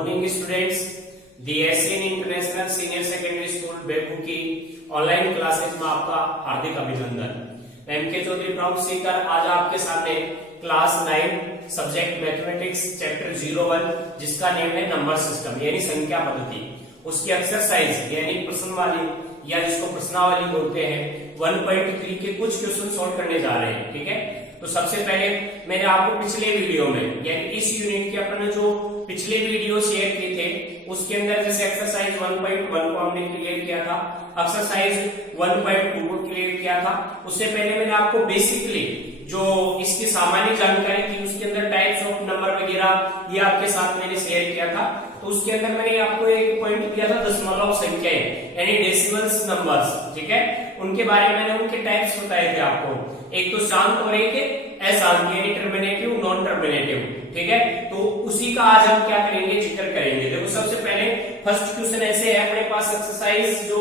Morning students, the Asian international senior secondary school बेकू की online classes में आपका हार्दिक अभिनंदन। एम के चौधरी प्राउड सीकर आज आपके सामने क्लास 9 सब्जेक्ट मैथमेटिक्स चैप्टर 01 जिसका नेम है नंबर सिस्टम यानी संख्या पद्धति, उसकी एक्सरसाइज यानी प्रश्नवाली या जिसको प्रश्नावली बोलते हैं 1.3 के कुछ क्वेश्चन सॉल्व करने जा रहे हैं। ठीक है, तो सबसे पहले मैंने आपको पिछले वीडियो में यानी इस यूनिट के अपन जो पिछले वीडियो शेयर किए थे उसके अंदर जैसे एक्सरसाइज 1.1 को हमने क्लियर किया था, एक्सरसाइज 1.2 को क्लियर किया था। उससे पहले मैंने आपको बेसिकली जो इसकी सामान्य जानकारी थी उसके अंदर टाइप्स ऑफ नंबर वगैरह ये आपके साथ मैंने शेयर किया था। तो उसके अंदर मैंने आपको एक पॉइंट दिया था दशमलव संख्याएं यानी डेसिमल्स नंबर्स। ठीक है, उनके बारे में मैंने उनके टाइप्स बताए थे आपको, एक तो शांत और एक अशांत यानी टर्मिनेटिव नॉन टर्मिनेटिव। ठीक है, तो उसी का आज हम क्या करेंगे, जिक्र करेंगे। देखो सबसे पहले फर्स्ट क्वेश्चन ऐसे है अपने पास एक्सरसाइज जो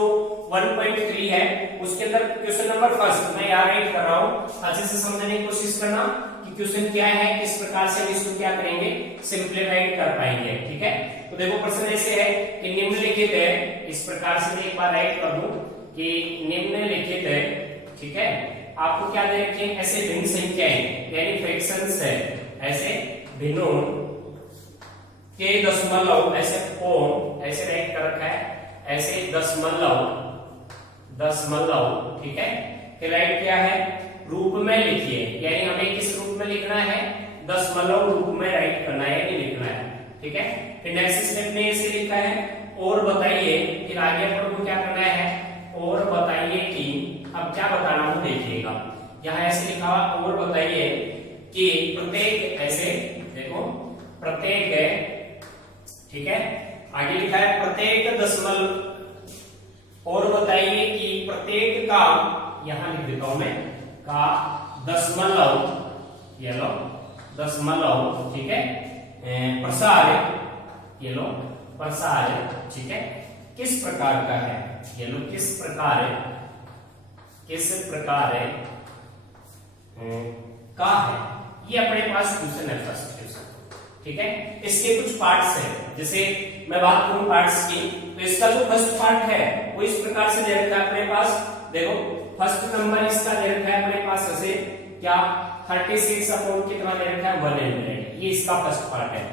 1.3 है उसके अंदर क्वेश्चन नंबर फर्स्ट मैं यहाँ राइट कर रहा हूँ, अच्छे से समझने की कोशिश करना कि क्वेश्चन क्या है, किस प्रकार से इसको क्या करेंगे सिंप्लीफाइड कर पाएंगे। ठीक है, तो देखो प्रश्न ऐसे है कि निम्नलिखित है, इस प्रकार से मैं एक बार राइट कर दूं कि निम्नलिखित है। ठीक है, आपको क्या दे रखे हैं, ऐसे भिन्न संख्याएं यानी फ्रैक्शंस है, ऐसे भिन्नों के दशमलव ऐसे पौन ऐसे राइट कर रखा है, ऐसे दशमलव। ठीक है, फिर राइट क्या है, रूप में लिखिए यानी हमें किस रूप में लिखना है, दशमलव रूप में राइट करना है यानी लिखना है। ठीक है, फिर नेक्स्ट स्टेप में ऐसे लिखा है और बताइए, फिर आगे अपन को क्या करना है, और बताइए कि अब क्या बताना हूं देखिएगा, यहाँ ऐसे लिखा हुआ और बताइए कि प्रत्येक, ऐसे देखो प्रत्येक है। ठीक है, आगे लिखा है प्रत्येक दशमलव, और बताइए कि प्रत्येक का, यहां लिख देता हूं मैं, का दशमलव, ये लो दशमलव। ठीक है, प्रसार, ये लो प्रसार। ठीक है, किस प्रकार का है, ये लो किस प्रकार का है, ये अपने पास क्वेश्चन है फर्स्ट क्वेश्चन। ठीक है, इसके कुछ पार्ट्स हैं, जैसे मैं बात करूं पार्ट्स की तो इसका जो फर्स्ट पार्ट है वो इस प्रकार से दे रखा है अपने पास। देखो फर्स्ट नंबर इसका दे रखा है अपने पास ऐसे क्या 36 अपॉन कितना दे रखा है 100, ये इसका फर्स्ट पार्ट है।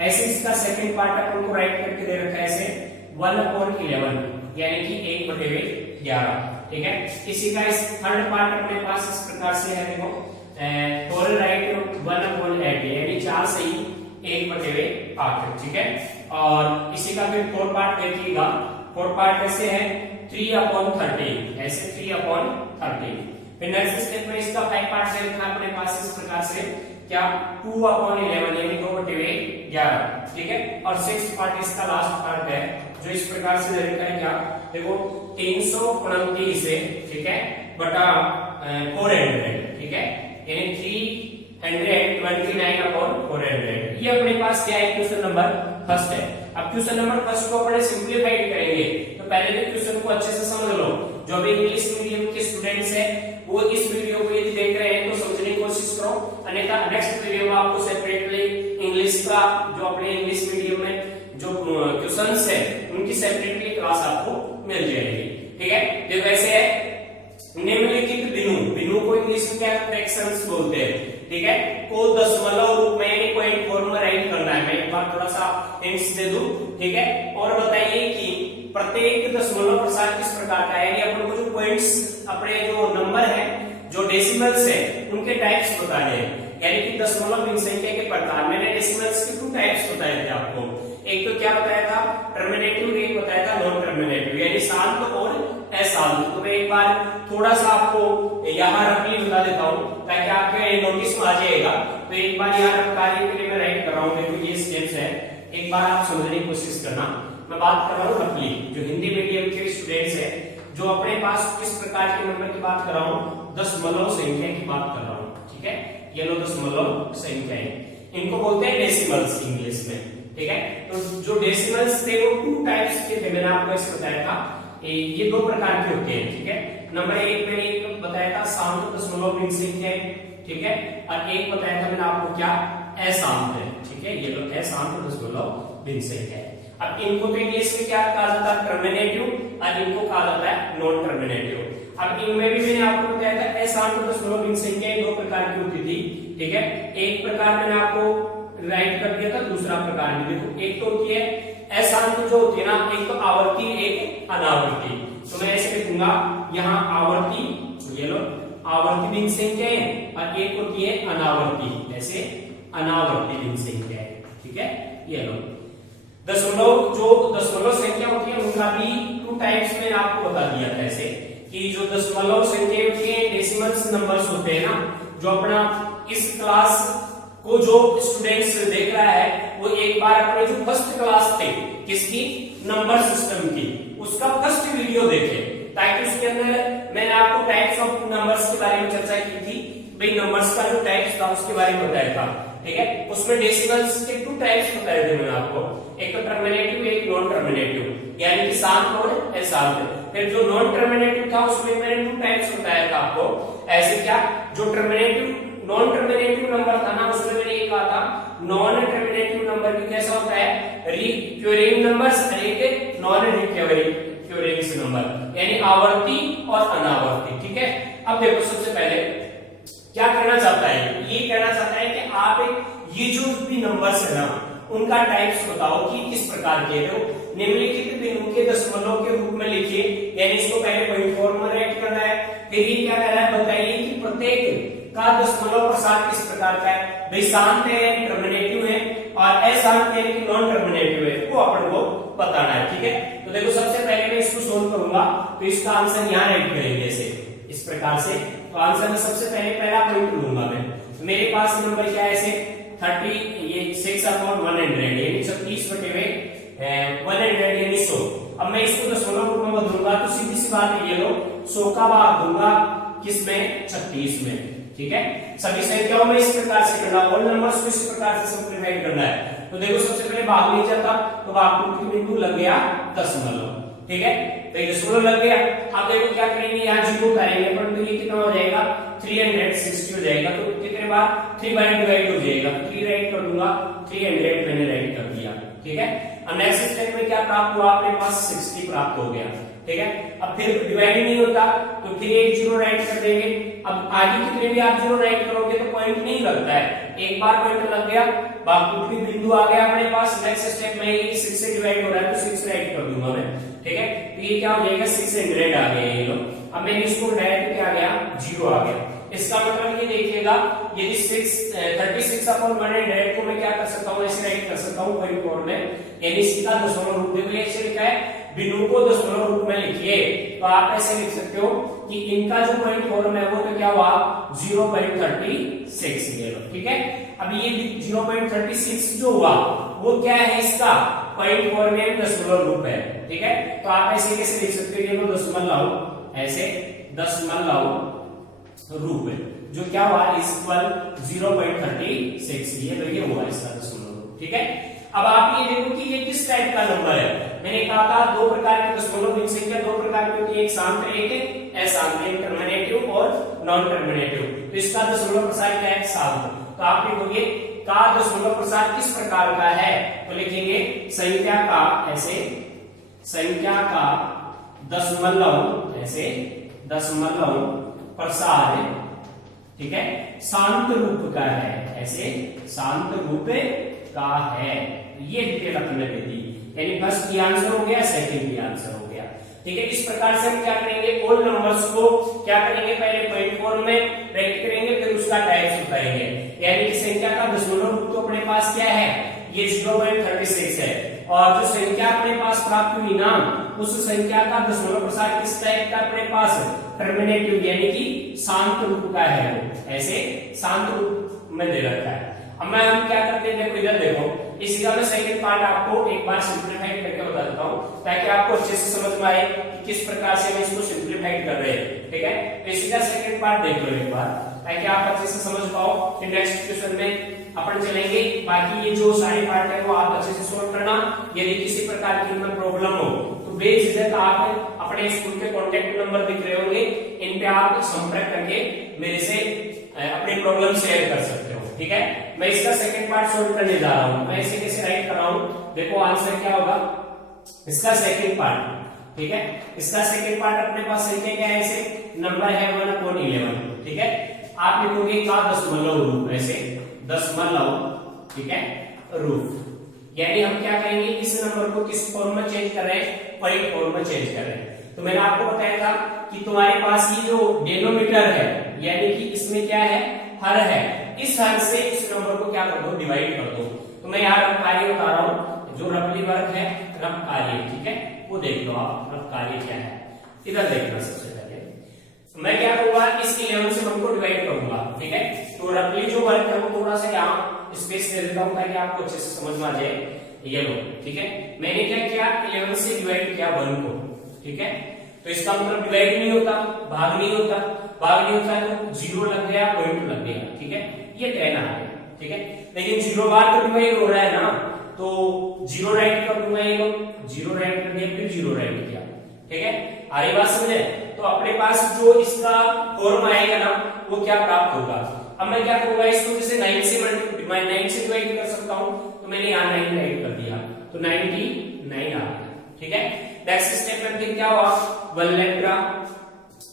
ऐसे इसका सेकंड पार्ट अपन को राइट करके दे रखा है ऐसे 1/11 यानी कि 1/11। ठीक है, इसी का इस थर्ड पार्ट अपने पास इस प्रकार से है, देखो टोटल राइट 1/8 यानी 4 से ही 1/8। ठीक है, और इसी का फिर फोर्थ पार्ट देखिएगा, फोर्थ पार्ट ऐसे है 3/30 ऐसे 3/30। फिर नेक्स्ट स्टेप में इसका 5 पार्ट से लिखना अपने पास इस प्रकार से क्या 2/11 यानी 2/11। ठीक है, और 6 पार्ट इसका लास्ट पार्ट है जो इस प्रकार से लिखा है क्या, देखो 329 है। ठीक है, बटा 400। ठीक है, यानी 329/400। ये अपने पास क्या है, क्वेश्चन नंबर फर्स्ट है। अब क्वेश्चन नंबर फर्स्ट को अपने सिंप्लीफाइड करेंगे, तो पहले तो क्वेश्चन को अच्छे से समझ लो। जो भी इंग्लिश मीडियम के स्टूडेंट्स हैं वो इस वीडियो को यदि देख रहे हैं तो समझने की कोशिश करो, अन्यथा नेक्स्ट वीडियो में आपको सेपरेटली इंग्लिश का जो अपने इंग्लिश मीडियम में जो क्वेश्चंस है उनकी सेपरेटली क्लास आपको मिल जाएगी। ठीक है, देखो ऐसे है निम्नलिखित बिनु को इंग्लिश में क्या फ्रैक्शंस बोलते हैं। ठीक है, को दशमलव रूप में यानी पॉइंट फॉर्म में राइट करना है, मैं एक बार थोड़ा सा हिंट्स दे दूं। ठीक है, और बताइए कि प्रत्येक दशमलव प्रसार किस प्रकार का है, यानी अपन को जो पॉइंट्स अपने जो नंबर है जो डेसिमल्स है उनके टाइप्स बताने हैं, यानी कि दशमलव भिन्न संख्या के प्रकार। मैंने डेसिमल्स के 2 टाइप्स बताए थे आपको, एक तो क्या बताया था टर्मिनेटिव, एक बताया था नॉन टर्मिनेटिव यानी शांत और अशांत। तो मैं एक बार थोड़ा सा आपको यहाँ रफली बता देता हूँ ताकि आपके नोटिस में आ जाएगा। तो एक बार यहाँ कार्य के लिए मैं राइट कर रहा हूँ, देखो ये स्टेप्स है, एक बार आप समझने की कोशिश करना। मैं बात कर रहा हूँ रफली, जो हिंदी मीडियम के स्टूडेंट्स हैं जो अपने पास किस प्रकार के नंबर की बात कर रहा हूँ, दशमलव संख्या की बात कर रहा हूँ। ठीक है, ये लो दशमलव संख्याएं, इनको बोलते हैं डेसिमल्स इंग्लिश में। ठीक है, तो जो डेसिमल्स थे वो 2 टाइप्स के थे, मैंने आपको ऐसे बताया था, ये 2 प्रकार के होते हैं। ठीक है, नंबर 1 मैंने एक बताया था शांत दशमलव भिन्न संख्याएं। ठीक है, और एक बताया था मैंने आपको क्या अशांत है। ठीक ठीक है, ये लोग है शांत दशमलव भिन्न संख्या है। अब इनको तो इंग्लिश में क्या कहा जाता है, टर्मिनेटिव, और इनको कहा जाता है नॉन टर्मिनेटिव। अब इनमें भी मैंने आपको बताया था अशांत दशमलव भिन्न संख्याएं दो प्रकार की होती थी, ठीक है। एक प्रकार मैंने आपको राइट कर दिया था, दूसरा प्रकार भी देखो, एक तो होती है अशांत जो होती है ना, एक तो आवर्ती एक अनावर्ती। तो मैं ऐसे लिखूंगा यहाँ आवर्ती, ये लो आवर्ती भिन्न संख्याएं, और एक होती है अनावर्ती, ऐसे अनावर्ती भिन्न संख्याएं, ठीक है। ये लो दशमलव, जो दशमलव संख्या होती है उनका भी टू टाइप्स मैंने आपको बता दिया था, ऐसे कि जो दशमलव संख्या होती है डेसिमल्स नंबर्स होते हैं ना, जो अपना इस क्लास को जो स्टूडेंट्स देख रहा है वो एक बार अपने जो फर्स्ट क्लास थे किसकी, नंबर सिस्टम की, उसका फर्स्ट वीडियो देखे, ताकि उसके अंदर मैंने आपको टाइप्स ऑफ नंबर्स के बारे में चर्चा की थी, भाई नंबर्स का जो टाइप्स था उसके बारे में बताया था, ठीक है। उसमें डेसिमल्स के टू टाइप्स बताए थे मैंने आपको, एक तो टर्मिनेटिव, एक नॉन टर्मिनेटिव, यानी कि शांत और अशांत। फिर जो नॉन टर्मिनेटिव था उसमें मैंने टू टाइप्स बताया था आपको, ऐसे क्या, जो टर्मिनेटिव नॉन टर्मिनेटिव नंबर था ना, उसमें मैंने ये कहा था नॉन टर्मिनेटिव नंबर भी कैसा होता है, रिक्यूरिंग नंबर्स, एक नॉन रिक्यूरिंग नंबर, यानी आवर्ती और अनावर्ती, ठीक है। अब देखो सबसे पहले क्या कहना चाहता है, ये कहना चाहता है कि आप ये जो भी नंबर्स है ना उनका टाइप्स बताओ कि किस प्रकार के हो, निम्नलिखित बिंदु के दशमलव के रूप में लिखिए, यानी इसको पहले पॉइंट फॉर्म में राइट करना है। फिर ये क्या कह रहा है, बताइए कि प्रत्येक का दशमलव प्रसार किस प्रकार का है, भाई शांत है यानी टर्मिनेटिव है, और अशांत है कि नॉन टर्मिनेटिव है, वो अपन को बताना है, ठीक है। तो देखो सबसे पहले मैं इसको सोल्व करूंगा, तो इसका आंसर यहाँ राइट करेंगे ऐसे इस प्रकार से। तो आंसर में सबसे पहले पहला पॉइंट लूंगा मैं, तो मेरे पास नंबर क्या है, ऐसे 30 ये 6/100 यानी 36/100 यानी 100। अब मैं इसको दशमलव रूप में बदलूंगा तो सीधी सी बात है, ये लो 100 का भाग दूंगा किसमें, 36 में, ठीक है। सभी संख्याओं में इस प्रकार से करना, ऑल नंबर्स को इस प्रकार से सिंप्लीफाई करना है। तो देखो सबसे पहले भाग नहीं जाता, तो भाग टूट के बिंदु लग गया दशमलव, ठीक है, तो ये दशमलव लग गया। अब देखो क्या करेंगे, यहाँ 0 उतारेंगे, परंतु ये कितना हो जाएगा, 360 हो जाएगा, तो कितने बार 3 बार डिवाइड हो जाएगा, 3 राइट कर दूंगा, 300 मैंने राइट कर दिया, ठीक है। अब नेक्स्ट स्टेप में क्या प्राप्त हुआ, अपने पास 60 प्राप्त हो गया, ठीक है। अब फिर डिवाइड नहीं होता तो फिर एक 0 राइट कर देंगे। अब आगे कितने भी आप 0 राइट करोगे तो पॉइंट नहीं लगता है, एक बार पॉइंट लग गया, बाकी बिंदु आ गया अपने पास। नेक्स्ट स्टेप में ये 6 से डिवाइड हो रहा है तो 6 राइट कर दूंगा मैं, ठीक है। तो ये क्या हो जाएगा, 600 आ गया ये लो। अब मैंने इसको डायरेक्ट क्या आ गया, 0 आ गया। इसका मतलब ये देखिएगा, यदि 36/100 को मैं क्या कर सकता हूँ, ऐसे राइट कर सकता हूँ पॉइंट फॉर्म में, यानी इसका दशमलव रूप देखो ऐसे लिखा है, बिंदु को दशमलव रूप में लिखिए, तो आप ऐसे लिख सकते हो कि इनका जो पॉइंट फॉर्म है वो तो क्या हुआ, 0.36 ये लो, ठीक है। अब ये 0.36 जो हुआ वो क्या है, इसका पॉइंट फॉर्म में दशमलव रूप है, ठीक है। तो आप ऐसे कैसे लिख सकते हो, ये लो दशमलव, ऐसे दशमलव रूप है, जो क्या हुआ, इक्वल 0.36, ये हुआ इसका दशमलव, ठीक है। अब आप ये देखो कि ये किस टाइप का नंबर है, मैंने कहा था दो प्रकार के दशमलव भिन्न संख्या दो प्रकार की होती है, एक शांत एक अशांत, एक टर्मिनेटिव और नॉन टर्मिनेटिव। तो इसका दशमलव प्रसार क्या है, शांत। तो आप लिखोगे का दशमलव प्रसार किस प्रकार का है, तो लिखेंगे संख्या का, ऐसे संख्या का दशमलव, ऐसे दशमलव प्रसार, ठीक है, शांत रूप का है, ऐसे शांत रूप का है। ये डिटेल अपने दे दी, यानी फर्स्ट की आंसर हो गया, सेकंड की आंसर हो गया, ठीक है। इस प्रकार से हम क्या करेंगे, ऑल नंबर्स को क्या करेंगे, पहले पॉइंट फॉर्म में राइट करेंगे, फिर उसका टाइप्स बताएंगे, यानी कि संख्या का दशमलव रूप तो अपने पास क्या है, ये 0.36 है, और जो संख्या अपने पास प्राप्त हुई ना, उस संख्या का दशमलव प्रसार किस टाइप का अपने पास, टर्मिनेटिव, यानी कि शांत रूप का है, वो ऐसे शांत रूप में दे रखा है। अब मैं हम क्या करते हैं, देखो इधर देखो, इसी का मैं सेकंड पार्ट आपको एक बार सिंप्लीफाइड करके बता देता हूँ, ताकि आपको अच्छे से समझ में आए कि किस प्रकार से हम इसको सिंप्लीफाइड कर रहे हैं, ठीक है। तो इसी का सेकंड पार्ट देख लो एक बार, ताकि आप अच्छे से समझ पाओ। फिर नेक्स्ट क्वेश्चन में अपन चलेंगे, बाकी ये जो सारे पार्ट है वो आप अच्छे से सोल्व करना। यदि किसी प्रकार की इनमें प्रॉब्लम हो तो बेझिझक आप अपने स्कूल के कॉन्टेक्ट नंबर दिख रहे होंगे, इन पे आप संपर्क करके मेरे से अपनी प्रॉब्लम शेयर कर सकते हो। ठीक है। मैं इसका सेकंड पार्ट सोल्व करने जा रहा हूं। मैं इसे कैसे राइट कर रहा हूं, देखो आंसर क्या होगा इसका सेकंड पार्ट, ठीक है। इसका सेकंड पार्ट अपने पास संख्या क्या है, ऐसे नंबर है 1/11, ठीक है। आप लिखोगे का दशमलव रूप, ऐसे दशमलव, ठीक है, रूप, यानी हम क्या करेंगे, इस नंबर को किस फॉर्म में चेंज कर रहे हैं, पॉइंट फॉर्म में चेंज कर रहे हैं। तो मैंने आपको बताया था कि तुम्हारे पास ये जो डिनोमिनेटर है, यानी कि इसमें क्या है, हर है, इस हर से इस नंबर को क्या कर दो, डिवाइड कर दो। तो मैं यहाँ रफ कार्य बता रहा हूँ, जो रफली वर्क है रफ कार्य, ठीक है, वो देख लो आप, रफ कार्य क्या है, इधर देखना सबसे पहले। तो मैं क्या करूंगा, इस 11 से 1 को डिवाइड करूंगा, ठीक है। तो रफली जो वर्क है वो थोड़ा सा यहाँ स्पेस दे देता हूं ताकि आपको अच्छे से समझ में आ जाए। ये लो, ठीक है, मैंने क्या किया, 11 से डिवाइड किया 1 को, ठीक है। तो इसका मतलब डिवाइड नहीं होता, भाग नहीं होता, भाग नहीं होता तो 0 लग गया, पॉइंट लग गया, ठीक है, ये कहना है, ठीक है। लेकिन 0 बार तो डिवाइड हो रहा है ना, तो 0 राइट कर दूंगा, ये लो 0 राइट कर दिया, फिर 0 राइट किया, ठीक है। आगे बात समझे। तो अपने पास जो इसका फॉर्म आएगा ना, वो क्या प्राप्त होगा। अब मैं क्या करूंगा, इसको जैसे 9 से डिवाइड कर सकता हूं, तो मैंने यहाँ 9 राइट कर दिया, तो 99 आ गया, ठीक है। नेक्स्ट स्टेप में फिर क्या हुआ, 1 लेफ्ट रहा,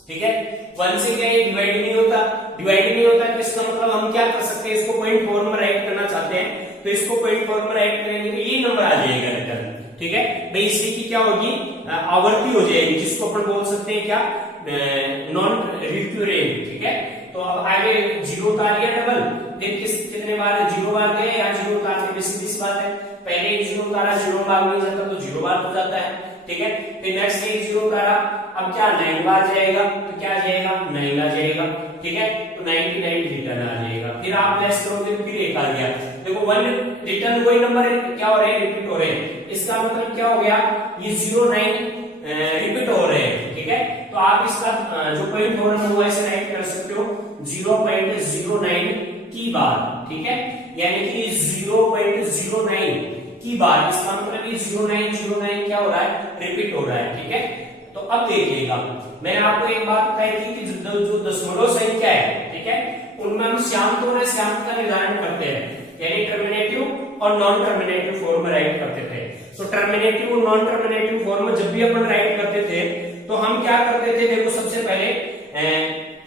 ठीक है। 1 से क्या ये डिवाइड नहीं होता, डिवाइड नहीं होता, तो इसका मतलब हम क्या कर सकते हैं, इसको पॉइंट फॉर्म में राइट करना चाहते हैं, तो इसको पॉइंट फॉर्म में राइट करेंगे तो ये नंबर आ जाएगा रिटर्न, ठीक है। भाई इसी की क्या होगी, आवर्ती हो जाएगी, जिसको अपन बोल सकते हैं क्या, नॉन रिक्यूरेंट, ठीक है। तो अब आगे 0 उतार लिया डबल, फिर कितने बार 0 बार गए, या 0 उतारने में सीधी बात है, पहले 0 उतारा 0 बार नहीं जाता तो 0 बार हो जाता है, ठीक है। फिर नेक्स्ट 0 उतारा, अब क्या 9 बार जाएगा, तो क्या आ जाएगा, 9 आ जाएगा, ठीक है। तो 99 रिटर्न आ जाएगा। फिर आप लेस करोगे तो फिर 1 आ गया, देखो 1 रिटर्न वही नंबर क्या हो रहे हैं, रिपीट हो रहे हैं। इसका मतलब क्या हो गया, ये 09 रिपीट हो रहे हैं, ठीक है। तो आप इसका जो पॉइंट फॉर्म हुआ ऐसे राइट कर सकते हो 0.09 की बार, ठीक है, यानी कि 0.09 की बार, इसका मतलब ये 0909 क्या हो रहा है, रिपीट हो रहा है, ठीक है। तो अब देखिएगा, मैंने आपको एक बात बताई थी कि जो दशमलव संख्या है, ठीक है, उनमें हम श्याम का निर्धारण करते हैं, यानी टर्मिनेटिव और नॉन टर्मिनेटिव फॉर्म में राइट करते थे। तो टर्मिनेटिव और नॉन टर्मिनेटिव फॉर्म में जब भी अपन राइट करते थे तो हम क्या करते थे, देखो सबसे पहले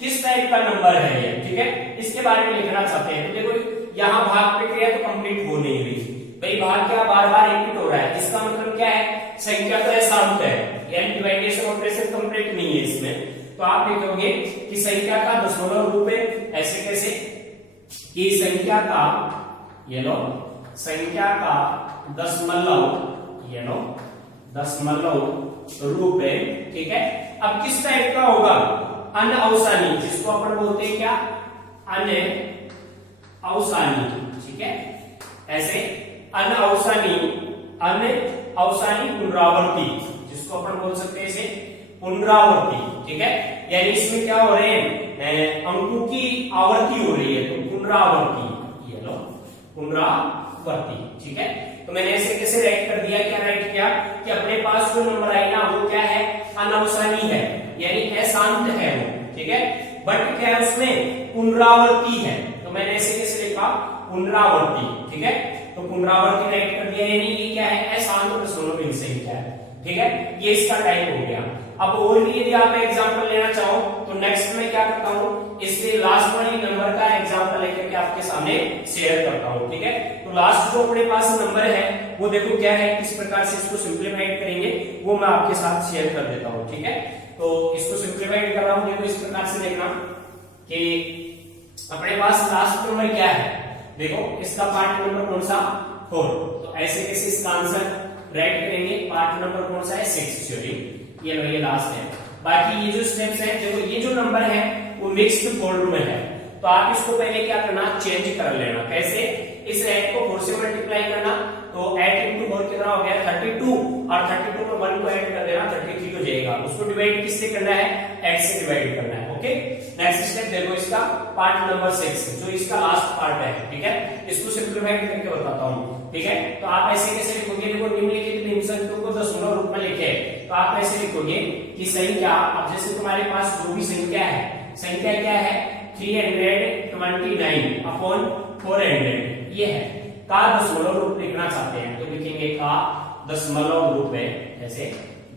किस टाइप का नंबर है ये, ठीक है, इसके बारे में लिखना चाहते हैं। तो देखो यहाँ भाग प्रक्रिया तो कंप्लीट हो नहीं रही, भाई भाग क्या बार बार रिपीट हो रहा है, इसका मतलब क्या है, संख्या तो अशांत है, यानी डिवाइडेशन ऑपरेशन कंप्लीट नहीं है इसमें। तो आप लिखोगे कि संख्या का दशमलव रूप है, ऐसे कैसे कि संख्या का, ये लो संख्या का दशमलव, ये लो दशमलव रूप है, ठीक है। अब किस टाइप का होगा, अनअवसानी, जिसको अपन बोलते हैं क्या, अनअवसानी, ठीक है, ऐसे अनअवसानी पुनरावृत्ति, जिसको अपन बोल सकते हैं इसे पुनरावृत्ति, ठीक है। यानी इसमें क्या हो रहे हैं, अंकों की आवर्ती हो रही है, तो पुनरावृत्ति, ये लो पुनरावृत्ति, ठीक है। तो मैंने ऐसे कैसे राइट कर दिया, क्या राइट किया कि अपने पास जो नंबर आई ना वो क्या है, अनअवसानी है, यानी अशांत है वो, ठीक है, बट क्या है उसमें पुनरावृत्ति है। तो मैंने ऐसे कैसे लिखा, पुनरावृत्ति, ठीक है। तो पुनरावृत्ति राइट कर दिया, यानी ये क्या है, अशांत दशमलव संख्या है, ठीक है, ये इसका टाइप हो गया। अब और भी यदि आप एग्जांपल लेना चाहो तो नेक्स्ट में क्या करता हूं, इसके लास्ट वाली नंबर का एग्जांपल लेकर के आपके सामने शेयर करता हूं, ठीक है। तो लास्ट जो अपने पास नंबर है वो देखो क्या है, किस प्रकार से इसको सिंप्लीफाइड करेंगे वो मैं आपके साथ शेयर कर देता हूं, ठीक है। तो इसको सिंप्लीफाइड कर रहा हूं, देखो इस प्रकार से देखना कि अपने पास लास्ट नंबर क्या है, देखो इसका पार्ट नंबर कौन सा, 4। तो ऐसे कैसे इसका आंसर राइट करेंगे, पार्ट नंबर कौन सा है, 6, सॉरी ये लो ये लास्ट है। बाकी ये जो स्टेप्स है, देखो ये जो नंबर है वो मिक्स्ड फॉर्म में है, तो आप इसको पहले क्या करना, चेंज कर लेना, कैसे, इस 8 को 4 से मल्टीप्लाई करना, तो 8 into 4 कितना हो गया, 32, और 32 में 1 को ऐड कर देना, 33 हो जाएगा। उसको डिवाइड किससे करना है, 8 से डिवाइड करना है, ओके। नेक्स्ट स्टेप देखो इसका पार्ट नंबर 6, जो इसका लास्ट पार्ट है, ठीक है, इसको सिंप्लीफाइड करके बताता हूँ, ठीक है। तो आप ऐसे कैसे लिखोगे, देखो निम्नलिखित भिन्न संख्याओं को दशमलव रूप में लिखे, तो आप ऐसे लिखोगे कि संख्या, अब जैसे तुम्हारे पास जो भी संख्या है, संख्या क्या है 329 अपॉन 400 ये है। का दशमलव रूप लिखना चाहते हैं तो लिखेंगे का दशमलव रूप है, ऐसे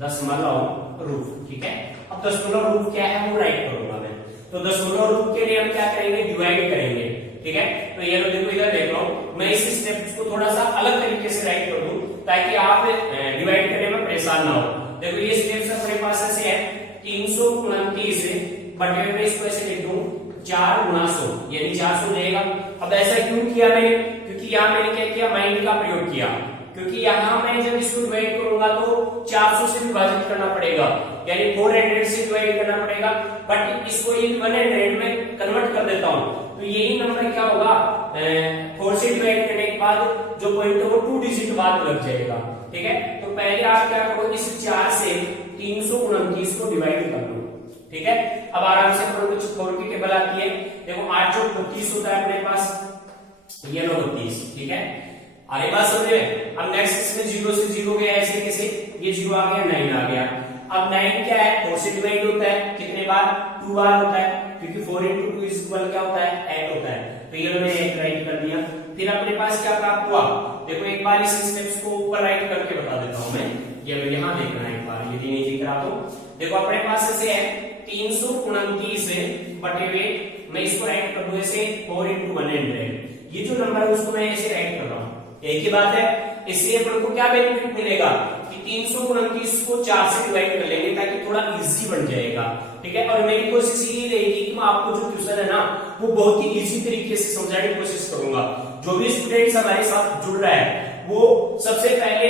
दशमलव रूप, ठीक है। अब दशमलव रूप क्या है वो राइट करूंगा मैं, तो दशमलव रूप के लिए हम क्या करेंगे, डिवाइड करेंगे, ठीक है। तो ये लो देखो इधर देख लो, मैं इस स्टेप को थोड़ा सा अलग तरीके से राइट कर दूं ताकि आप डिवाइड करने में परेशान ना हो। देखो ये स्टेप्स अपने पास ऐसे है 329 बटे में इसको ऐसे लिख दूं 4 गुना 100 यानी 400 रहेगा। अब ऐसा क्यों किया मैंने, क्योंकि यहाँ मैंने क्या किया, माइंड का प्रयोग किया, क्योंकि यहाँ मैं जब इसको डिवाइड करूंगा तो 400 से विभाजित करना पड़ेगा यानी 400 से डिवाइड करना पड़ेगा, बट इसको 100 में कन्वर्ट कर देता हूँ तो यही नंबर क्या होगा 4 से डिवाइड करने के बाद जो पॉइंट है वो 2 डिजिट बाद लग जाएगा, ठीक है। तो पहले आप क्या करो, इस 4 से 329 को डिवाइड कर लो, ठीक है। अब आराम से करो, कुछ 4 की टेबल आती है, देखो 8 चौक 32 होता है अपने पास, ये लो 32, ठीक है। आगे बात समझे। अब नेक्स्ट इसमें 0 से 0 गया, ऐसे कैसे, ये 0 आ गया, 9 आ गया। अब 9 क्या है, 4 से डिवाइड होता है कितने बार, 2 बार होता है, क्योंकि 4 into 2 is equal क्या होता है, 8 होता है। तो ये मैंने 8 राइट कर दिया। फिर अपने पास क्या प्राप्त हुआ, देखो एक बार इस स्टेप्स को ऊपर राइट करके बता देता हूं मैं, ये यहां देखना है एक बार, यदि नहीं दिख रहा तो देखो अपने पास ऐसे है 329 बटे हुए, मैं इसको राइट कर दूं ऐसे 4 into 100, ये जो नंबर है उसको मैं ऐसे राइट कर रहा हूं, एक ही बात है। इससे अपन को क्या बेनिफिट मिलेगा कि 329 को 4 से डिवाइड कर लेंगे ताकि थोड़ा इजी बन जाएगा, ठीक है। और मेरी कोशिश ये रहेगी कि मैं आपको जो ट्यूशन है ना वो बहुत ही इजी तरीके से समझाने की कोशिश करूंगा। जो भी स्टूडेंट्स हमारे साथ जुड़ रहा है वो सबसे पहले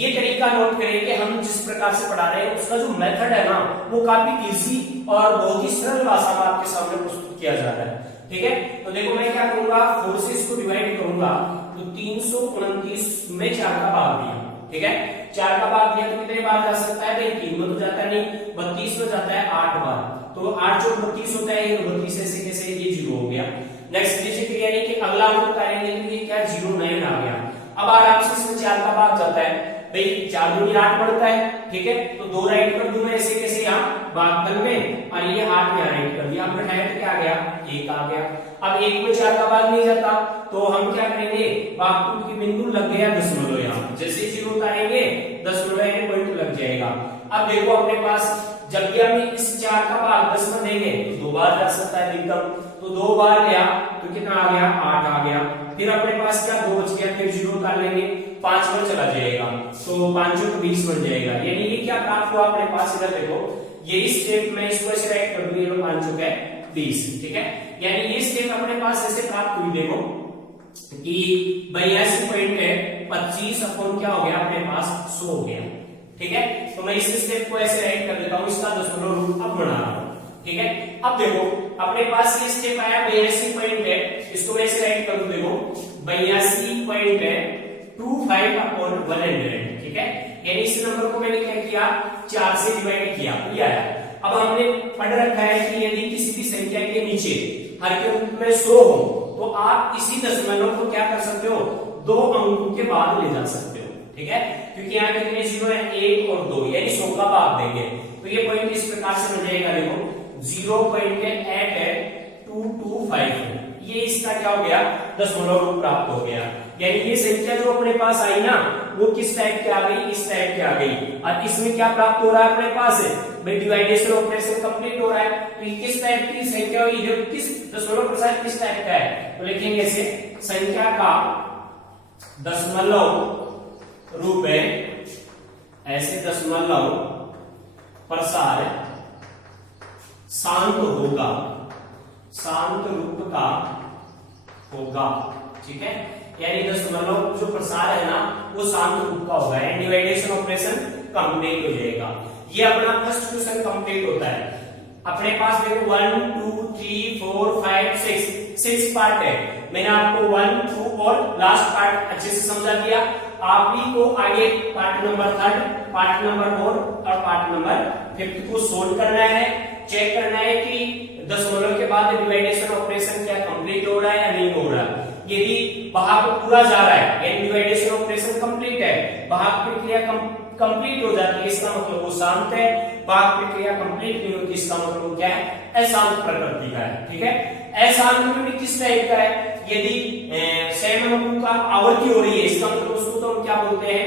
ये तरीका नोट करें कि हम जिस प्रकार से पढ़ा रहे हैं उसका जो मेथड है ना वो काफी इजी और बहुत ही सरल भाषा में आपके सामने प्रस्तुत किया जा रहा है, ठीक है। तो देखो मैं क्या करूंगा, 4 से इसको डिवाइड करूंगा तो 329 में 4 का भाग दिया, ठीक है। 4 का भाग दिया तो कितने बार जा सकता है भाई, 3 में तो जाता नहीं, 32 में जाता है 8 बार, तो 8 चौक 32 होता है, 32 ऐसे कैसे, ये 0 हो गया। नेक्स्ट नीचे क्रिया नहीं कि अगला अंक उतारेंगे तो ये क्या 09 आ गया। अब आराम से इसमें 4 का भाग जाता है भाई, 4 दूनी 8 बढ़ता है, ठीक है। तो 2 राइट कर दूं मैं ऐसे कैसे, यहाँ भागफल में, और ये 8 में राइट कर दिया, अब तो क्या आ गया, 1 आ गया। अब 1 में 4 का भाग नहीं जाता तो हम क्या करेंगे, भागफल की बिंदु लग गया दशमलव, यहाँ जैसे 0 उतारेंगे दशमलव पॉइंट लग जाएगा। अब देखो अपने पास जब भी हम इस 4 का भाग 10 में देंगे तो 2 बार जा सकता है अधिकतम, तो 2 बार गया तो कितना आ गया, 8 आ गया। फिर अपने पास क्या 2 बच गया, फिर 0 उतार लेंगे, 5 में चला जाएगा तो 5 चौक 20 बन जाएगा। यानी ये क्या प्राप्त हुआ अपने पास, इधर देखो ये स्टेप में इसको ऐसे राइट कर दूं, ये 5 चौक है 20, ठीक है। यानी ये स्टेप अपने पास ऐसे प्राप्त हुई, देखो कि 82 पॉइंट है 25 अपॉन क्या हो गया अपने पास 100 हो गया, ठीक है। तो मैं इस स्टेप को ऐसे राइट कर देता हूं, इसका दशमलव रूप अब बना रहा हूं, ठीक है। अब देखो अपने पास ये स्टेप आया 82 पॉइंट है, इसको मैं ऐसे राइट कर दूं, देखो 82 पॉइंट है 25 अपॉन 100, ठीक है। यानी इस नंबर को मैंने क्या किया, 4 से डिवाइड किया, ये आया। अब हमने पढ़ रखा है कि यदि किसी भी संख्या के नीचे हर के रूप में 100 हो तो आप इसी दशमलव को क्या कर सकते हो, 2 अंकों के बाद ले जा सकते हो, ठीक है। क्योंकि यहाँ कितने 0 है, 1 और 2, यानी 100 का भाग देंगे तो ये पॉइंट इस प्रकार से बन जाएगा, देखो 0.825, ये इसका क्या हो गया, दशमलव रूप प्राप्त हो गया। यानी ये संख्या जो अपने पास आई ना वो किस टाइप की आ गई, इस टाइप की आ गई। और इसमें क्या प्राप्त हो रहा है अपने पास है भाई, डिवाइडेशन ऑपरेशन कंप्लीट हो रहा है, तो ये किस टाइप की संख्या हुई, ये किस दशमलव प्रसार किस टाइप का है, तो लिखेंगे ऐसे संख्या का दशमलव रूप है, ऐसे दशमलव प्रसार शांत होगा, शांत रूप का होगा, ठीक है। यानी दशमलव जो प्रसार है ना वो शांत रूप का होगा, यानी डिवाइडेशन ऑपरेशन कंप्लीट हो जाएगा। ये अपना फर्स्ट क्वेश्चन कंप्लीट होता है। अपने पास देखो 1 2 3 4 5 6 पार्ट है, मैंने आपको 1 2 और लास्ट पार्ट अच्छे से समझा दिया। आप ही को आगे पार्ट नंबर 3, पार्ट नंबर 4 और पार्ट नंबर 5 को सोल्व करना है, चेक करना है कि दशमलव के बाद डिवाइडेशन ऑपरेशन क्या कंप्लीट हो रहा है या नहीं हो रहा है। यदि भाग पूरा जा रहा है यानी डिवाइडेशन ऑपरेशन कंप्लीट है, भाग प्रक्रिया कंप्लीट हो जाती है इसका मतलब वो शांत है, भाग प्रक्रिया कंप्लीट नहीं होती इसका मतलब क्या है, अशांत प्रकृति का है, ठीक है। अशांत में किस टाइप का है, यदि 7 अंकों का आवर्ती हो रही है, इसका मतलब उसको तो हम क्या बोलते हैं,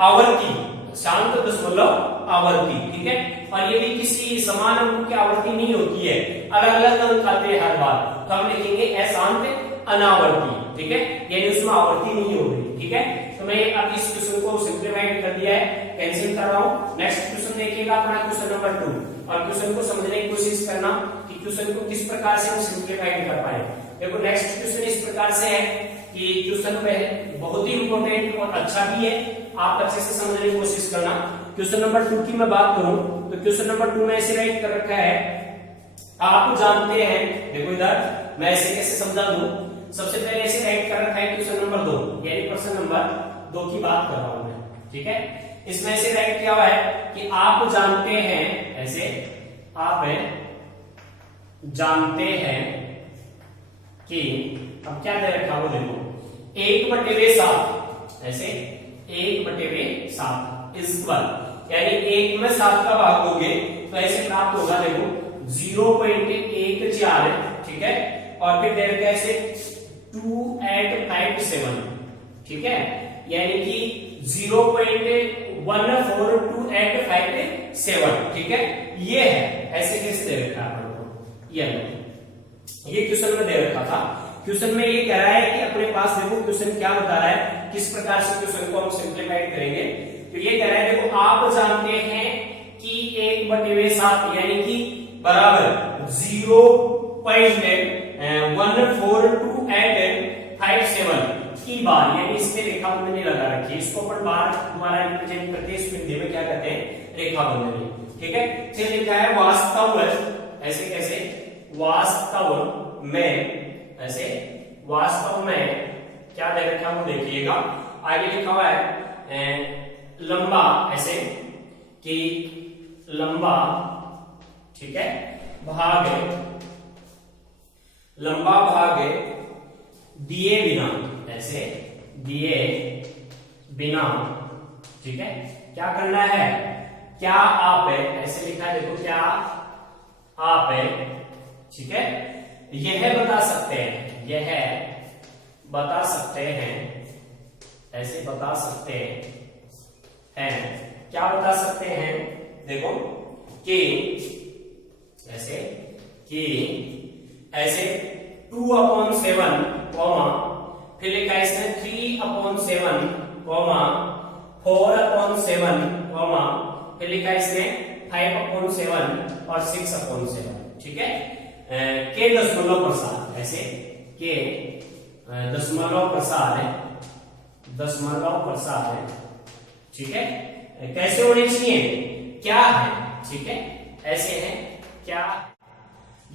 आवर्ती, शांत दशमलव आवर्ती, ठीक है। और यदि किसी समान अंकों की आवर्ती नहीं होती है, अलग अलग अंक आते हैं हर बार, तो हम लिखेंगे अशांत अनावर्ती, ठीक है, यानी उसमें आवर्ती नहीं हो रही, ठीक है। तो मैं अब इस क्वेश्चन को सिंप्लीफाइड कर दिया है, कैंसिल कर रहा हूं। नेक्स्ट क्वेश्चन देखिएगा अपना क्वेश्चन नंबर 2, और क्वेश्चन को समझने की कोशिश करना कि क्वेश्चन को किस प्रकार से हम सिंप्लीफाइड कर पाए। देखो नेक्स्ट क्वेश्चन इस प्रकार से है कि क्वेश्चन बहुत ही इंपॉर्टेंट और अच्छा भी है, आप अच्छे से समझने की कोशिश करना। क्वेश्चन नंबर 2 की मैं बात करूं तो क्वेश्चन नंबर 2 में ऐसे राइट कर रखा है, आप जानते हैं, देखो इधर मैं ऐसे कैसे समझा दूं। सबसे पहले ऐसे राइट कर रखा है क्वेश्चन नंबर 2, यानी प्रश्न नंबर 2 की बात कर रहा हूं मैं, ठीक है। इसमें ऐसे राइट किया हुआ है कि आप जानते हैं, ऐसे आप जानते हैं कि, अब क्या दे रखा वो देखो, 1/7, ऐसे 1/7 इक्वल, यानी 1 में 7 का भाग दोगे तो ऐसे प्राप्त होगा, देखो 0.14, ठीक है। और फिर दे रखा है ऐसे 2857, ठीक है, यानी कि 0.142857, ठीक है, ये है। ऐसे कैसे दे रखा है अपन को, ये क्वेश्चन में दे रखा था। क्वेश्चन में ये कह रहा है कि अपने पास, देखो क्वेश्चन क्या बता रहा है, किस प्रकार से क्वेश्चन को हम सिंप्लीफाइड करेंगे। तो ये कह रहा है, देखो आप जानते हैं कि 1/7 यानी कि बराबर 0.142857 की बार, यानी इसमें रेखा बंधनी लगा रखी है, इसको अपन बार हमारा रिप्रेजेंट करते हैं, इस हिंदी में क्या कहते हैं, रेखा बंधनी, ठीक है। फिर लिखा है वास्तव में, ऐसे कैसे, वास्तव में, ऐसे वास्तव में क्या दे रखा है वो देखिएगा। आगे लिखा हुआ है लंबा, ऐसे कि लंबा, ठीक है, भाग, लंबा भाग दिए बिना, ऐसे दिए बिना, ठीक है। क्या करना है, क्या आप, ऐसे लिखा है, देखो क्या आप, ठीक है, यह बता सकते हैं, यह बता सकते हैं, ऐसे बता सकते हैं, क्या बता सकते हैं, देखो कि ऐसे कि ऐसे 2/7, फिर लिखा है इसमें 3/7, 4/7, फिर लिखा है इसमें 5/7 और 6/7, ठीक है, के दशमलव प्रसार, ऐसे के दशमलव प्रसार है, ठीक है। कैसे होने चाहिए, क्या है, ठीक है, ऐसे है क्या,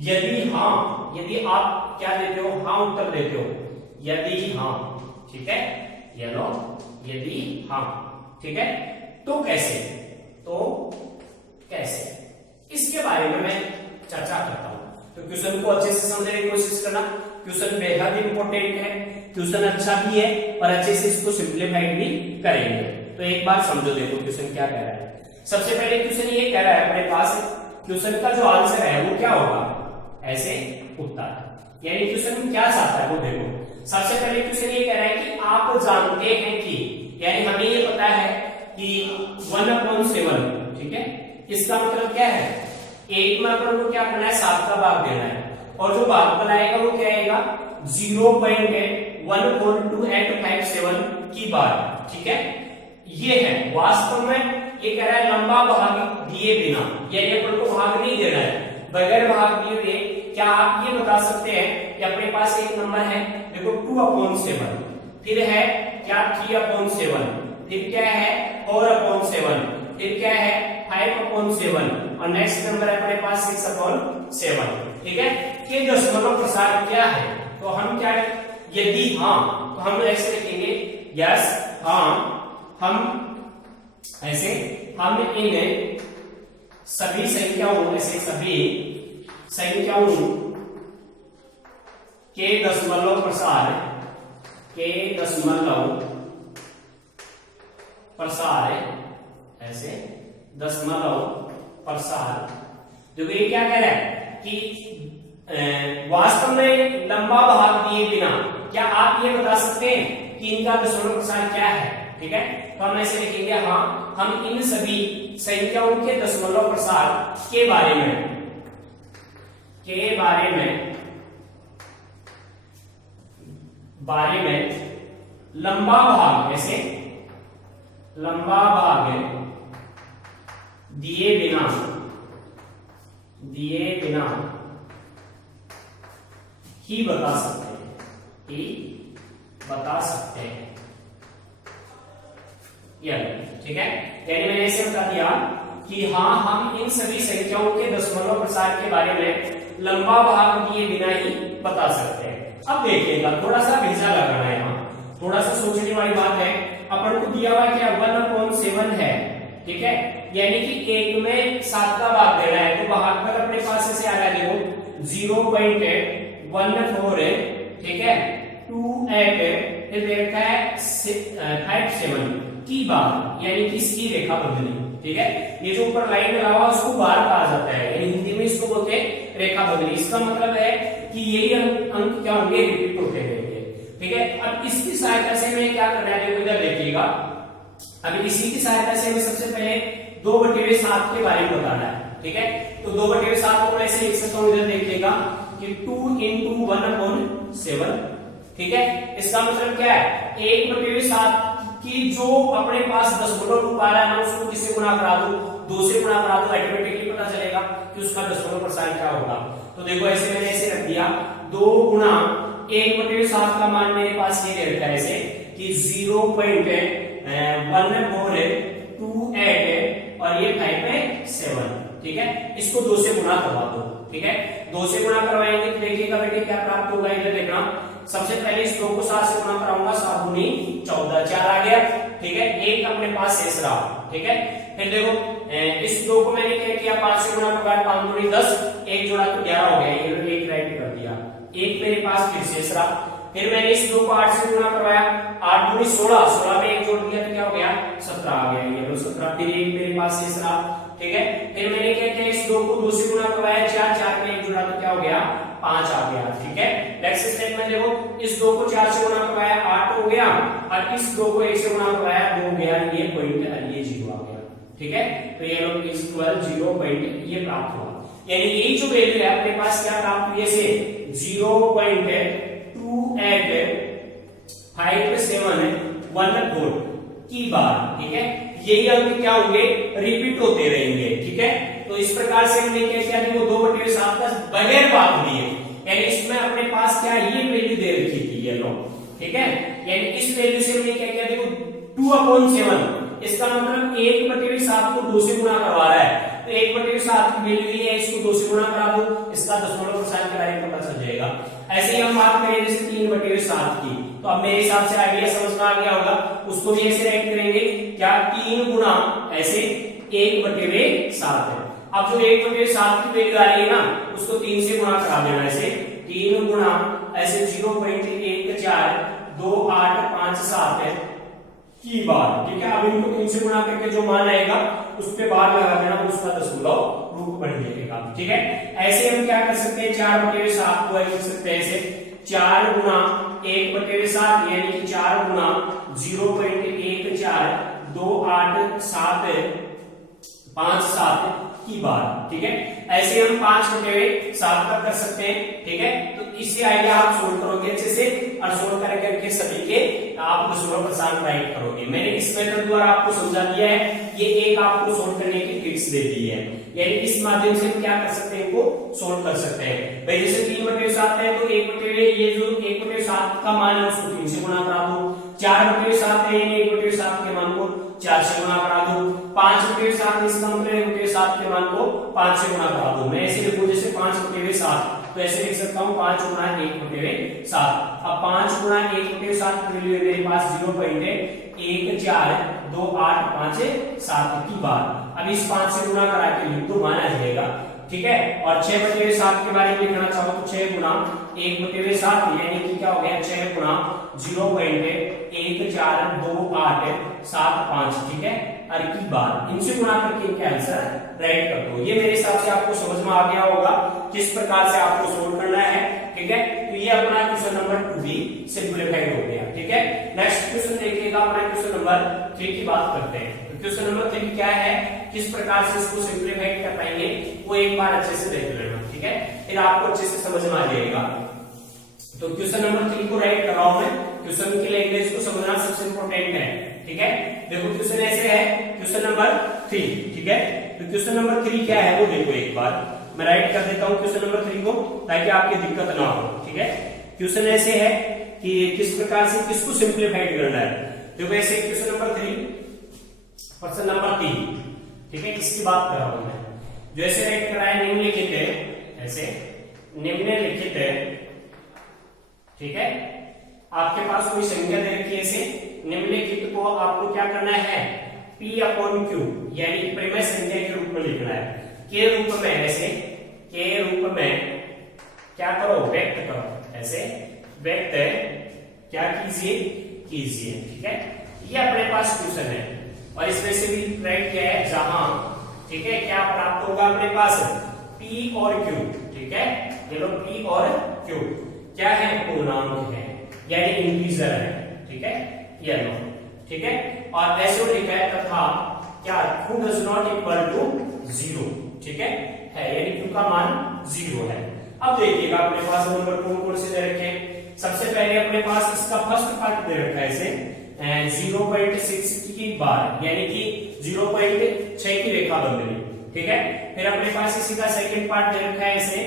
यदि हाँ, यदि आप क्या देते हो, हाँ उत्तर देते हो, यदि हाँ, ठीक है, यदि हाँ, ठीक है, तो कैसे, इसके बारे में मैं चर्चा करता हूं। तो क्वेश्चन को अच्छे से समझने की कोशिश करना, क्वेश्चन बेहद इंपॉर्टेंट है, क्वेश्चन अच्छा भी है और अच्छे से इसको सिंप्लीफाइड भी करेंगे। तो एक बार समझो, देखो क्वेश्चन क्या कह रहा है। सबसे पहले क्वेश्चन ये कह रहा है अपने पास, क्वेश्चन का जो आंसर है वो क्या होगा, ऐसे उत्तर, यानी क्वेश्चन क्या चाहता है वो देखो। सबसे पहले क्वेश्चन ये कह रहा है कि आप जानते हैं कि, यानी हमें ये पता है कि 1/7, ठीक है, इसका मतलब क्या है, 1 में अपन को क्या करना है, 7 का भाग देना है, और जो भागफल आएगा वो क्या आएगा, 0.142857 की बार, ठीक है। ये है वास्तव में, ये कह रहा है लंबा भाग दिए बिना, यानी अपन को भाग नहीं देना है, बगैर भाग दिए हुए। क्या आप ये बता सकते हैं कि अपने पास एक नंबर है, देखो 2/7, फिर है क्या 3/7, फिर क्या है 4/7, फिर क्या है 5/7 और नेक्स्ट नंबर है अपने पास 6/7, ठीक है। ये दशमलव प्रसार क्या है, तो हम क्या है, यदि हाँ, तो हम ऐसे लिखेंगे, यस हाँ, हम ऐसे, हम इन सभी संख्याओं, ऐसे सभी संख्याओं के दशमलव प्रसार, ऐसे दशमलव प्रसार, जो ये क्या कह रहा है कि वास्तव में लंबा भाग दिए बिना क्या आप ये बता सकते हैं कि इनका दशमलव प्रसार क्या है? ठीक है, तो हम ऐसे लिखेंगे, हाँ हम इन सभी संख्याओं के दशमलव प्रसार के बारे में लंबा भाग, ऐसे लंबा भाग दिए बिना ही बता सकते हैं, ठीक है। यानी मैंने ऐसे बता दिया कि हाँ हम इन सभी संख्याओं के दशमलव प्रसार के बारे में लंबा भाग दिए बिना ही बता सकते हैं। अब देखिएगा, थोड़ा सा भेजा लगाना है, यहाँ थोड़ा सा सोचने वाली बात है। अपन को दिया हुआ क्या 1/7 है, ठीक है, यानी कि 1 में 7 का भाग देना है, तो भागफल अपने पास ऐसे आ रहा है, देखो 0.14 है, ठीक है, 2 8 दे रखा है 57 की बार, यानी कि इसकी रेखा बदली, ठीक है। ये जो ऊपर लाइन लगा हुआ उसको बार कहा जाता है, यानी हिंदी में इसको बोलते हैं रेखा बदली। इसका मतलब है कि यही अंक क्या होंगे, रिपीट होते रहेंगे, ठीक है। अब इसकी सहायता से मैं क्या करना है, देखो इधर देखिएगा, अभी इसी की सहायता से हमें सबसे पहले 2/7 के बारे में बताना है, ठीक है। तो 2/7 को ऐसे लिख सकता हूं, इधर देखिएगा कि 2 × 1/7, ठीक है। इसका मतलब क्या है, 1/7 कि जो अपने पास दशमलव रूप आ रहा है, उसको किससे गुणा करा दो, 2 से गुणा करा दो, ऑटोमेटिकली पता चलेगा कि उसका दशमलव प्रसार क्या होगा। तो देखो ऐसे मैंने ऐसे रख दिया, 2 गुणा 1/7 का मान मेरे पास ये रहता है ऐसे कि 0.1428 और ये 57, ठीक है। इसको 2 से गुणा करवा दो, ठीक है। 2 से गुणा करवाएंगे तो देखिएगा बेटे क्या प्राप्त होगा, इधर देखना, सबसे पहले इस 2 को 7 से गुणा कराऊंगा, 7 दूनी 14, 4 आ गया, ठीक है। एक अपने पास शेष रहा, ठीक है। फिर देखो इस 2 को मैंने क्या किया, 5 से गुणा करवाया, 5 दूनी 10, एक जोड़ा तो 11 हो गया, ये एक राइट कर दिया, एक मेरे पास फिर शेष रहा। फिर मैंने इस 2 को 8 से गुणा करवाया, 8 दूनी 16, 16 में एक जोड़ दिया तो क्या हो गया, 17 आ गया, ये लो 17, फिर एक मेरे पास शेष रहा, ठीक है। फिर मैंने क्या किया, इस 2 को 2 से गुणा करवाया, 4, 4 में एक जोड़ा तो क्या हो गया, 5 आ गया, ठीक है। नेक्स्ट स्टेप में देखो, इस 2 को 4 से गुणा करवाया, 8 हो गया, और इस 2 को 1 से गुणा करवाया, 2 हो गया, ये पॉइंट ये 0 आ गया, ठीक है। तो ये लोग इस 0 पॉइंट ये प्राप्त हुआ, यानी यही जो वैल्यू है अपने पास क्या प्राप्त हुई से 0.285714 की बार, ठीक है। यही अंक क्या होंगे, रिपीट होते रहेंगे, ठीक है। तो इस प्रकार से हमने क्या किया, देखो 2/7 का बगैर भाग दिए, यानी इसमें अपने पास क्या ये वैल्यू दे रखी थी, ये लो, ठीक है। यानी इस वैल्यू से हमने क्या किया, देखो 2/7, इसका मतलब 1/7 को 2 से गुणा करवा रहा है, तो 1/7 की वैल्यू ये है, इसको 2 से गुणा करा दो, इसका दशमलव प्रसार के बारे में पता चल जाएगा। ऐसे ही हम बात करें जैसे 3/7 की, तो अब मेरे हिसाब से आइडिया समझ में आ गया होगा, उसको भी ऐसे राइट करेंगे क्या, 3 गुणा ऐसे 1/7 है। अब जो 1/7 की वैल्यू आ रही है ना, उसको 3 से गुणा करा देना, ऐसे 3 गुणा ऐसे 0.142857 है की बार, ठीक है। अब इनको 3 से गुणा करके जो मान आएगा उस पे बार लगा देना, उसका दशमलव रूप बन जाएगा, ठीक है। ऐसे हम क्या कर सकते हैं, 4/7 को लिख सकते हैं ऐसे 4 गुणा 1/7, यानी कि 4 गुणा 0.1428757 की बार, ठीक है। ऐसे हम 5/7 का कर सकते हैं, ठीक है। तो इसी आइडिया आप सोल्व करोगे अच्छे से, और सोल्व करके सभी के आप दशमलव प्रसार राइट करोगे। मैंने इस मेथड द्वारा आपको समझा दिया है, ये एक आपको सोल्व करने की ट्रिक्स दे दी है, यानी इस माध्यम से हम क्या कर सकते हैं, इनको सोल्व कर सकते हैं। भाई जैसे 3/7 है तो 1/7 ये जो 1/7 का मान है उसको 3 से गुणा करा दो, 4/7 है, यानी 1/7 के मान को 4 से गुणा करा दो, 5/7 इसका मतलब 1/7 के मान को 5 से गुणा करा दो। मैं ऐसे लिखूं जैसे 5/7, तो ऐसे लिख सकता हूं 5 गुणा 1/7। अब 5 गुणा 1/7 की वैल्यू है मेरे पास 0.1428557 की बार। अब इस 5 से गुणा करा के लिख दो, मान आ जाएगा ठीक है। और 6/7 के बारे में लिखना चाहो तो 6 गुना 1/7 यानी कि क्या हो गया 6 गुना 0.142875, ठीक है। और की बार इनसे गुणा करके इनके आंसर राइट कर दो। ये मेरे हिसाब से आपको समझ में आ गया होगा किस प्रकार से आपको सोल्व करना है, ठीक है। तो ये अपना क्वेश्चन नंबर 2 भी सिंपलीफाइड हो गया, ठीक है। नेक्स्ट क्वेश्चन देखिएगा, अपना क्वेश्चन नंबर 3 की बात करते हैं। तो क्वेश्चन नंबर 3 क्या है, किस प्रकार से इसको सिंपलीफाइड कर पाएंगे वो एक बार अच्छे से देख लेना, ठीक है, फिर आपको अच्छे से समझ में आ जाएगा। तो क्वेश्चन नंबर 3 को राइट कर रहा हूं मैं। क्वेश्चन की लैंग्वेज को समझना सबसे इंपॉर्टेंट है, ठीक है। देखो क्वेश्चन ऐसे है, क्वेश्चन नंबर 3, ठीक है। तो क्वेश्चन नंबर 3 क्या है वो देखो, एक बार मैं राइट कर देता हूं क्वेश्चन नंबर 3 को ताकि आपकी दिक्कत ना हो, ठीक है। क्वेश्चन ऐसे है कि किस प्रकार से किसको सिंपलीफाइड करना है। देखो ऐसे क्वेश्चन नंबर 3 क्वेश्चन नंबर 3, ठीक है, इसकी बात कर रहा हूं मैं। जो ऐसे राइट कर रहा है निम्नलिखित है, ऐसे निम्नलिखित है, ठीक है। आपके पास कोई संख्या दे रखी है, ऐसे निम्नलिखित को आपको क्या करना है P/Q यानी परिमेय संख्या के रूप में लिखना है, के रूप में, ऐसे के रूप में क्या करो व्यक्त करो, ऐसे व्यक्त क्या कीजिए, ठीक है। ये अपने पास क्वेश्चन है और इसमें से भी राइट क्या है जहां, ठीक है, क्या प्राप्त होगा अपने पास P और Q, ठीक है। ये लो P और Q क्या है, पूर्णांक है यानी इंटीजर है, ठीक है, ये लो, ठीक है। और ऐसे लिखा है तथा क्या Q does not equal to 0, ठीक है, यानी Q का मान 0 है। अब देखिएगा अपने पास नंबर कौन से दे रखे हैं। सबसे पहले अपने पास इसका फर्स्ट पार्ट दे रखा है ऐसे 0.6 की बार यानी कि 0.6 की रेखा बंधनी, ठीक है। फिर अपने पास इसी का सेकंड पार्ट दे रखा है ऐसे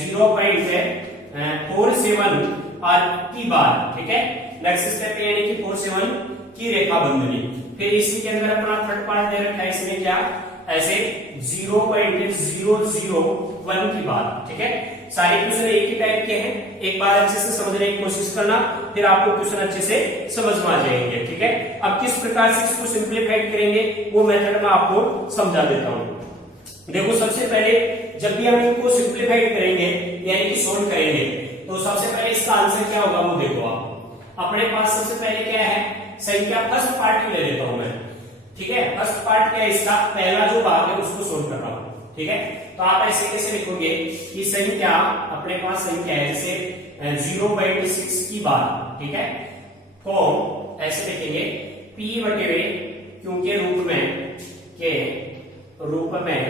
0.47 और की बार, ठीक है। नेक्स्ट स्टेप यानी कि 47 की रेखा बंधनी। फिर इसी के अंदर अपना थर्ड पार्ट दे रखा है इसमें क्या, ऐसे 0.001 की बार, ठीक है। सारे क्वेश्चन एक ही टाइप के हैं, एक बार अच्छे से समझने की कोशिश करना, फिर आपको क्वेश्चन अच्छे से समझ में आ जाएंगे, ठीक है। अब किस प्रकार से इसको सिंपलीफाइड करेंगे वो मेथड मैं आपको समझा देता हूं। देखो सबसे पहले जब भी हम इनको सिंपलीफाइड करेंगे यानी कि सोल्व करेंगे तो सबसे पहले इसका आंसर क्या होगा वो देखो आप। अपने पास सबसे पहले क्या है, संख्या फर्स्ट पार्ट की ले लेता हूं मैं, ठीक है। फर्स्ट पार्ट क्या है इसका, पहला जो भाग है उसको सोल्व कर रहा हूं, ठीक है। तो आप ऐसे कैसे लिखोगे कि संख्या, अपने पास संख्या है जैसे 0.6 की बार, ठीक है, को ऐसे लिखेंगे P/Q के रूप में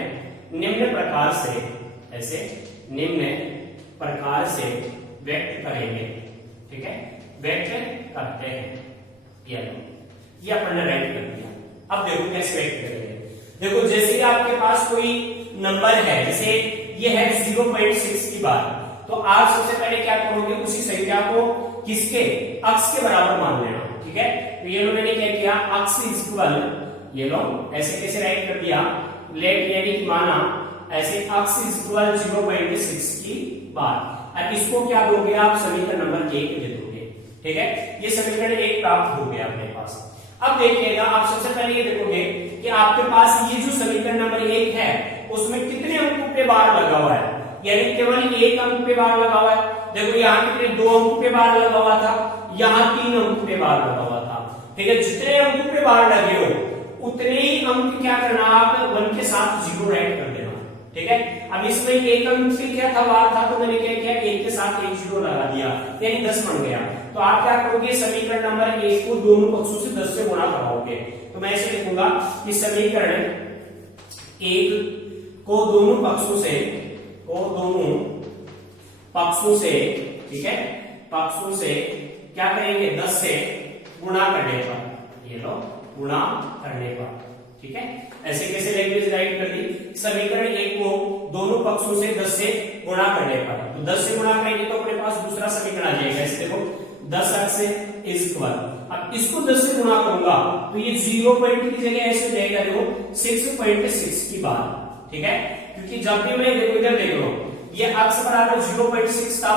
निम्न प्रकार से, ऐसे निम्न प्रकार से व्यक्त करेंगे, ठीक है, व्यक्त करते हैं। ये अपन ने राइट कर दिया। अब देखो कैसे व्यक्त करेंगे। देखो जैसे ही आपके पास कोई नंबर है, जैसे ये है 0.6 की बार, तो आप सबसे पहले क्या करोगे, उसी संख्या को किसके, अक्ष के बराबर मान लेना, ठीक है। तो ये लो मैंने क्या किया, अक्ष इक्वल, ये लो ऐसे कैसे राइट कर दिया, लेट यानी कि माना ऐसे अक्ष इक्वल 0.6 की बार। अब इसको क्या दोगे आप, समीकरण नंबर 1 दे दोगे, ठीक है। ये समीकरण 1 प्राप्त हो गया अपने पास। अब देखिएगा आप सबसे पहले ये देखोगे कि आपके पास ये जो समीकरण नंबर 1 है उसमें कितने अंकों पे बार लगा हुआ है, यानी केवल 1 अंक पे बार लगा हुआ है। देखो यहाँ कितने 2 अंक पे बार लगा हुआ था, यहाँ 3 अंक पे बार लगा हुआ था, ठीक है। जितने अंकों पे बार लगे हो उतने ही अंक क्या करना, आप 1 के साथ 0 राइट कर देना, ठीक है। अब इसमें 1 अंक से क्या था, बार था, तो मैंने क्या किया, 1 के साथ 1 0 लगा दिया यानी 10 बन गया। तो आप क्या करोगे, समीकरण नंबर 1 को दोनों पक्षों से 10 से गुणा कराओगे। तो मैं ऐसे लिखूंगा कि समीकरण 1 को दोनों पक्षों से, ठीक है, पक्षों से क्या करेंगे, 10 से गुणा करने पर, ये लो गुणा करने पर, ठीक है। ऐसे कैसे लैंग्वेज राइट कर दी, समीकरण 1 को दोनों पक्षों से 10 से गुणा करने पर, तो 10 से गुणा करेंगे तो अपने पास दूसरा समीकरण आ जाएगा, ऐसे देखो 10 से इज इक्वल, अब इसको 10 से गुणा करूंगा तो ये 0 पॉइंट की जगह ऐसे जाएगा, देखो 6.6 की बार, ठीक है। क्योंकि जब भी मैं देखो इधर देख लो, ये अक्ष बराबर 0.6 था,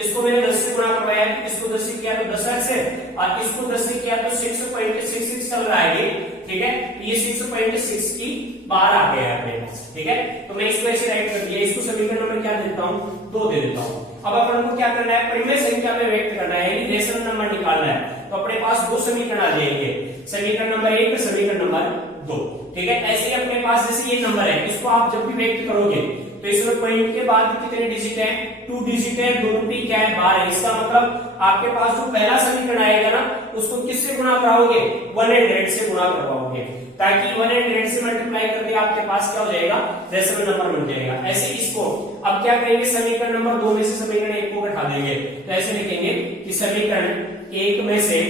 इसको मैंने 10 से गुणा करवाया, इसको 10 से किया तो 10 से, और इसको 10 से किया तो 6.66 चल रहा है ये, ठीक है। ये 6.6 की बार आ गया है अपने पास, ठीक है। तो मैं इसको ऐसे राइट कर दिया, इसको समीकरण नंबर क्या देता हूँ, 2 दे देता हूँ। अब अपन को क्या करना है, परिमेय संख्या में व्यक्त करना है, यानी रेशनल नंबर निकालना है। तो अपने पास 2 समीकरण आ जाएंगे, समीकरण नंबर 1 समीकरण नंबर 2, ठीक है। ऐसे ही अपने पास जैसे ये नंबर है, इसको आप जब भी व्यक्त करोगे तो इसमें पॉइंट के बाद कितने डिजिट है, 2 डिजिट है, 2 टू क्या है 12 है। इसका मतलब आपके पास जो पहला समीकरण आएगा ना, उसको किससे गुणा कराओगे, 100 से गुणा करवाओगे, ताकि 100 से मल्टीप्लाई करके आपके पास क्या हो जाएगा, रेशनल नंबर बन जाएगा। ऐसे इसको अब क्या करेंगे, समीकरण नंबर 2 में से समीकरण 1 को घटा देंगे। तो ऐसे लिखेंगे कि समीकरण 1 में से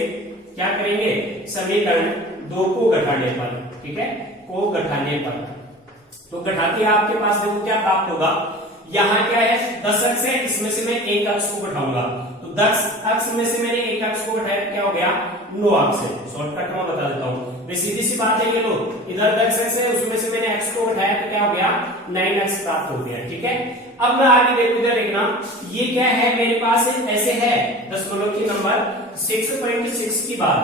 क्या करेंगे, समीकरण 2 को घटाने पर, ठीक है, को घटाने पर, तो घटाते आपके पास देखो क्या प्राप्त होगा, यहाँ क्या है 10 अक्ष है, इसमें से मैं 1 अक्ष को घटाऊंगा। तो 10 अक्ष में से मैंने 1 अक्ष को घटाया तो क्या हो गया, 9 अक्ष है। शॉर्टकट में बता देता हूँ, मैं सीधी सी बात है, ये लो इधर 10 अक्ष है, उसमें से मैंने अक्ष को घटाया तो क्या हो गया, 9 अक्ष प्राप्त हो गया, ठीक है। अब मैं आगे देखो, इधर देखना, ये क्या है मेरे पास ऐसे है दशमलव की नंबर 6.6 की बार,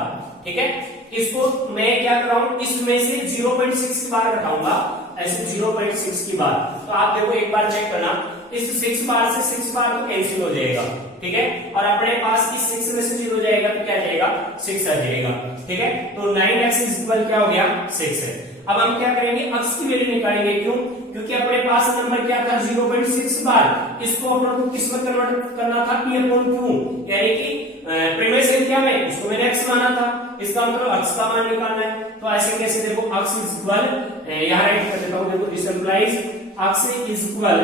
ठीक है। इसको मैं क्या कराऊं, इसमें से 0.6 की बार घटाऊंगा, ऐसे 0.6 की बार। तो आप देखो एक बार चेक करना, इस 6 बार से 6 बार तो कैंसिल हो जाएगा, ठीक है, और अपने पास इस 6 में से 0 हो जाएगा तो क्या जाएगा, 6 आ जाएगा, ठीक है। तो 9x इक्वल क्या हो गया, 6 है। अब हम क्या करेंगे, अक्ष की वैल्यू निकालेंगे, क्यों, क्योंकि अपने पास नंबर क्या था 0.6 बार, इसको अपन को किस में कन्वर्ट करना था, p अपॉन q, यानी कि परिमेय संख्या में उसको मैंने x माना था, इसका मतलब अक्ष का मान निकालना है। तो ऐसे कैसे, देखो अक्ष इक्वल, यहाँ राइट कर देता हूँ, देखो दिस इंप्लाइज अक्ष इक्वल,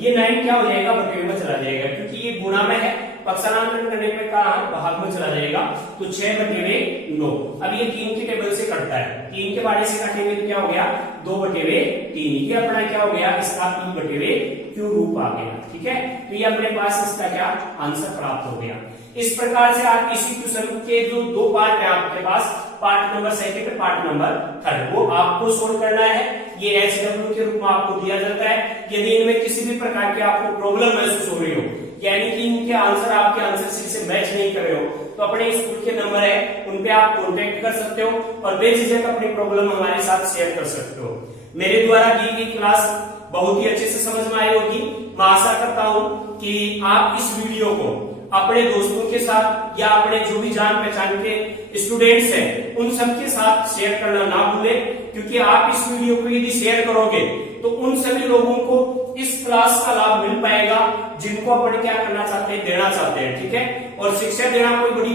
ये 9 क्या हो जाएगा, बटे में चला जाएगा, क्योंकि ये गुणा में है, पक्षांतरण करने पे का भाग में चला जाएगा, तो 6/9। अब ये 3 के टेबल से कटता है, 3 के बारे से काटेंगे तो क्या हो गया, 2/3, ये अपना क्या हो गया, इसका p/q रूप आ गया, ठीक है। तो ये अपने पास इसका क्या आंसर प्राप्त हो गया। इस प्रकार से आप इसी क्वेश्चन के जो 2 पार्ट है आपके पास, पार्ट नंबर 2, पार्ट नंबर 3, वो आपको सोल्व करना है। ये HW के रूप में आपको दिया जाता है। यदि इनमें किसी भी प्रकार की आपको प्रॉब्लम महसूस हो रही हो, यानी कि इनके आंसर आपके आंसर शीट से मैच नहीं कर रहे हो, तो अपने स्कूल के नंबर है उन पे आप कांटेक्ट कर सकते हो और बेझिझक अपनी प्रॉब्लम हमारे साथ शेयर कर सकते हो। मेरे द्वारा दी गई क्लास बहुत ही अच्छे से समझ में आई होगी। मैं आशा करता हूं कि आप इस वीडियो को अपने दोस्तों के साथ या अपने जो भी जान पहचान के स्टूडेंट्स हैं उन सबके साथ शेयर करना ना भूलें, क्योंकि आप इस वीडियो को यदि शेयर करोगे तो उन सभी लोगों को इस क्लास का लाभ मिल पाएगा जिनको अपन क्या करना चाहते हैं, देना चाहते हैं, ठीक है। और शिक्षा देना कोई बड़ी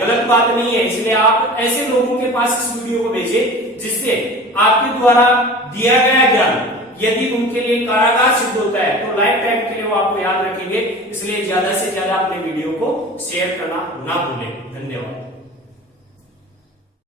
गलत बात नहीं है, इसलिए आप ऐसे लोगों के पास इस वीडियो को भेजें जिससे आपके द्वारा दिया गया ज्ञान यदि उनके लिए कारागार सिद्ध होता है तो लाइफ टाइम के लिए वो आपको याद रखेंगे। इसलिए ज्यादा से ज्यादा अपने वीडियो को शेयर करना ना भूलें। धन्यवाद।